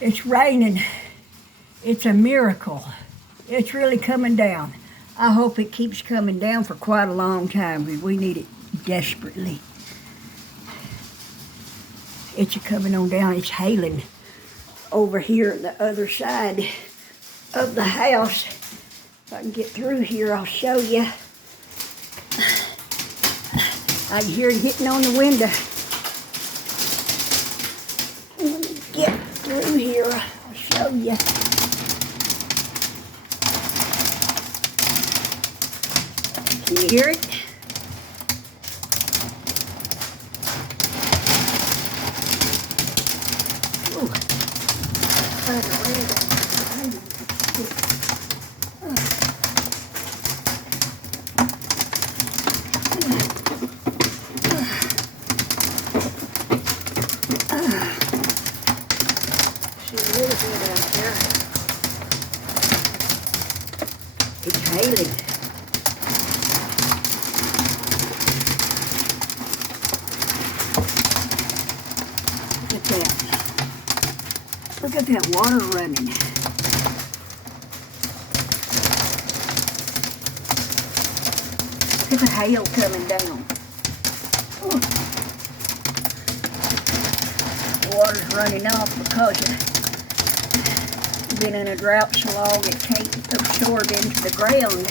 It's raining. It's a miracle. It's really coming down. I hope it keeps coming down for quite a long time because we need it desperately. It's coming on down. It's hailing over here on the other side of the house. If I can get through here, I'll show you. I can hear it hitting on the window. Let me get through here. I'll show you. Can you hear it? Ooh. See a little bit out there. It's hailing. Look at that water running. Look at the hail coming down. Oh. The water's running off because it's been in a drought so long it can't absorb into the ground.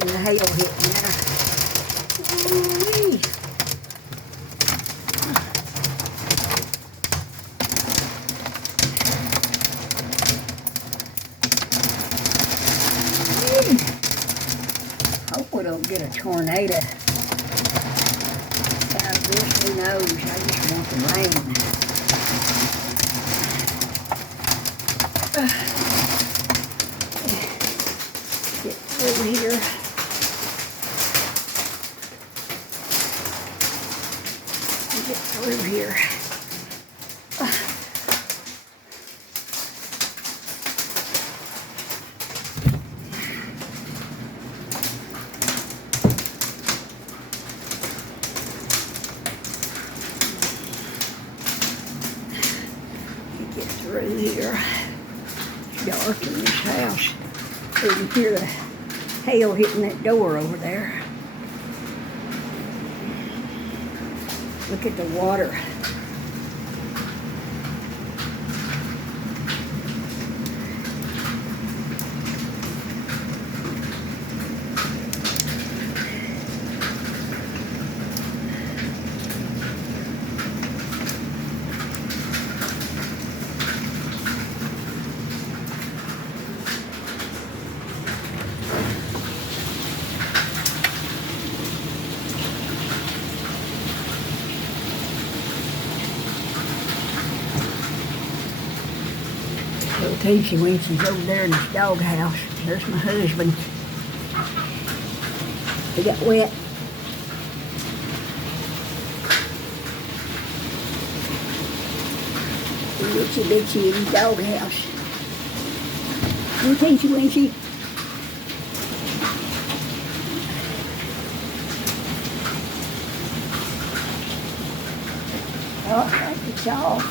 The hail hitting there. Ooh-wee. Hope we don't get a tornado out of this. Who knows? I just want the rain. Get over here. Get through here. Get through here. It's dark in this house. You can hear the hail hitting that door over there. Look at the water. Little Teensy Weensy's over there in his doghouse. There's my husband. He got wet. Itsy Bitsy in his doghouse. Little Teensy Weensy. Oh, that's all.